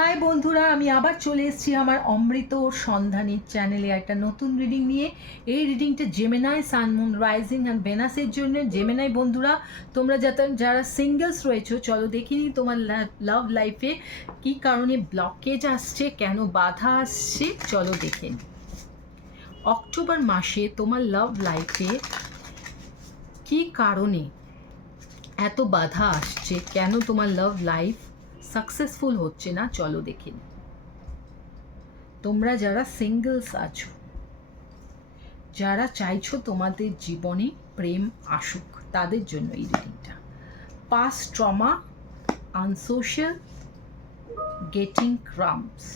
High বন্ধুরা, আমি আবার চলে এসেছি আমার অমৃত সন্ধানী চ্যানেলে একটা নতুন রিডিং নিয়ে। এই রিডিংটা Gemini, Sun, Moon, rising and ভেনাসের জন্য। জেমিনাই বন্ধুরা, তোমরা যারা সিঙ্গেলস রয়েছো, চলো দেখিনি তোমার লাভ লাইফে কী কারণে ব্লকেজ আসছে, কেন বাধা আসছে, চলো দেখে নিই। অক্টোবর মাসে তোমার লাভ লাইফে কী কারণে এত বাধা আসছে, কেন তোমার লাভ লাইফ সাকসেসফুল হচ্ছে না, চলো দেখে নিই। তোমরা যারা সিঙ্গলস আছো, যারা চাইছো তোমাদের জীবনে প্রেম আসুক, তাদের জন্য এই রিডিংটা। Past trauma, unsocial, getting cramps.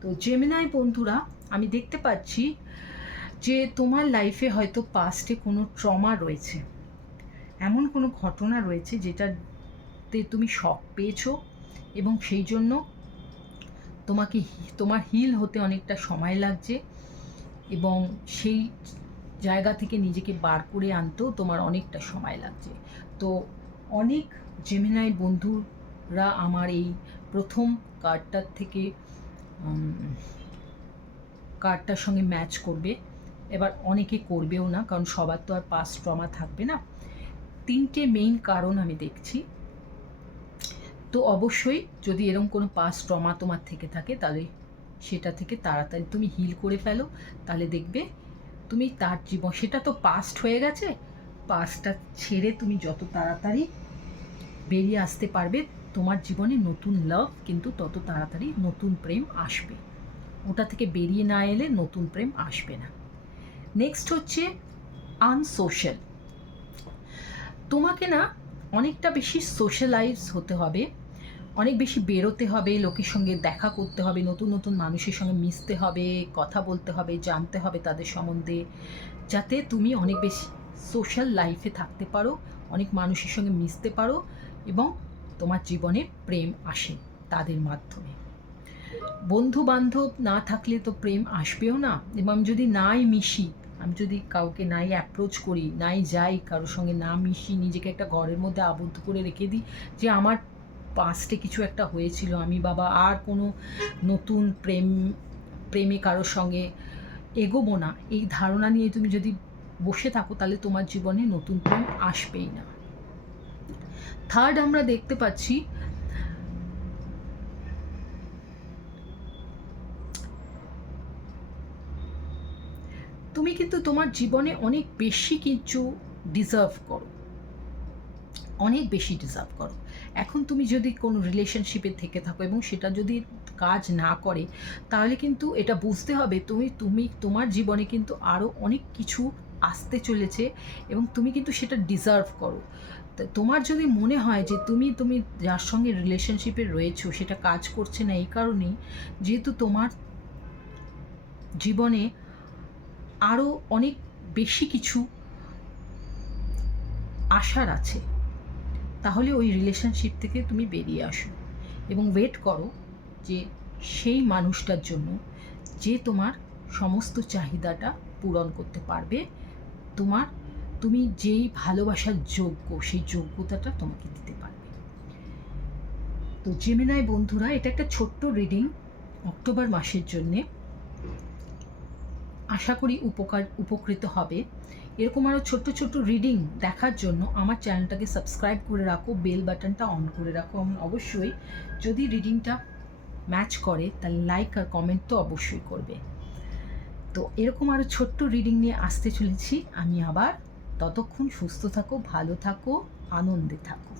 তো জেমিনাই বন্ধুরা, আমি দেখতে পাচ্ছি যে তোমার লাইফে হয়তো পাস্টে কোনো ট্রমা রয়েছে, এমন কোনো ঘটনা রয়েছে যেটাতে তুমি শক পেয়েছো এবং সেই জন্য তোমার হিল হতে অনেকটা সময় লাগছে এবং সেই জায়গা থেকে নিজেকে বার করে আনতেও তোমার অনেকটা সময় লাগছে। তো অনেক জেমিনাই বন্ধুরা আমার এই প্রথম কার্ডটার সঙ্গে ম্যাচ করবে, এবার অনেকে করবেও না, কারণ সবার তো আর পাস্ট ট্রমা থাকবে না। তিনটে মেইন কারণ আমি দেখছি। তো অবশ্যই যদি এরকম কোনো পাস্ট ট্রমা তোমার থেকে থাকে, তাহলে সেটা থেকে তাড়াতাড়ি তুমি হিল করে ফেলো, তাহলে দেখবে তুমি তার জীবন, সেটা তো পাস্ট হয়ে গেছে, পাস্টটা ছেড়ে তুমি যত তাড়াতাড়ি বেরিয়ে আসতে পারবে, তোমার জীবনে নতুন লাভ কিন্তু তত তাড়াতাড়ি নতুন প্রেম আসবে। ওটা থেকে বেরিয়ে না এলে নতুন প্রেম আসবে না। নেক্সট হচ্ছে আনসোশ্যাল। তোমাকে না অনেকটা বেশি সোশ্যালাইজ হতে হবে, অনেক বেশি বেরোতে হবে, লোকের সঙ্গে দেখা করতে হবে, নতুন নতুন মানুষের সঙ্গে মিশতে হবে, কথা বলতে হবে, জানতে হবে তাদের সম্বন্ধে, যাতে তুমি অনেক বেশি সোশ্যাল লাইফে থাকতে পারো, অনেক মানুষের সঙ্গে মিশতে পারো এবং তোমার জীবনে প্রেম আসে তাদের মাধ্যমে। বন্ধু বান্ধব না থাকলে তো প্রেম আসবেও না। এবং আমি যদি নাই মিশি, আমি যদি কাউকে নাই অ্যাপ্রোচ করি, নাই যাই কারোর সঙ্গে, না মিশি, নিজেকে একটা ঘরের মধ্যে আবদ্ধ করে রেখে দিই যে আমার পাস্টে কিছু একটা হয়েছিল, আমি বাবা আর কোনো নতুন প্রেমে কারোর সঙ্গে এগোবো না, এই ধারণা নিয়ে তুমি যদি বসে থাকো, তাহলে তোমার জীবনে নতুন প্রেম আসবেই না। থার্ড, আমরা দেখতে পাচ্ছি তুমি কিন্তু তোমার জীবনে অনেক বেশি কিছু ডিজার্ভ করো, অনেক বেশি ডিজার্ভ করো। এখন তুমি যদি কোনো রিলেশনশিপে থেকে থাকো এবং সেটা যদি কাজ না করে, তাহলে কিন্তু এটা বুঝতে হবে তুমি তোমার জীবনে কিন্তু আরও অনেক কিছু আসতে চলেছে এবং তুমি কিন্তু সেটা ডিজার্ভ করো। তোমার যদি মনে হয় যে তুমি যার সঙ্গে রিলেশনশিপে রয়েছো সেটা কাজ করছে না, এই কারণেই যেহেতু তোমার জীবনে আরও অনেক বেশি কিছু আশার আছে, তাহলে ওই রিলেশনশিপ থেকে তুমি বেরিয়ে আসো এবং ওয়েট করো যে সেই মানুষটার জন্য যে তোমার সমস্ত চাহিদাটা পূরণ করতে পারবে, তুমি যেই ভালোবাসার যোগ্য, সেই যোগ্যতাটা তোমাকে দিতে পারবে। তো জেমিনাই বন্ধুরা, এটা একটা ছোট্ট রিডিং অক্টোবর মাসের জন্যে। আশা করি উপকৃত হবে। এরকম আরও ছোট্ট ছোট্ট রিডিং দেখার জন্য আমার চ্যানেলটাকে সাবস্ক্রাইব করে রাখো, বেল বাটনটা অন করে রাখো। অবশ্যই যদি রিডিংটা ম্যাচ করে তাহলে লাইক আর কমেন্ট তো অবশ্যই করবে। তো এরকম আরও ছোট্ট রিডিং নিয়ে আসতে চলেছি আমি আবার। ততক্ষণ সুস্থ থাকো, ভালো থাকো, আনন্দে থাকো।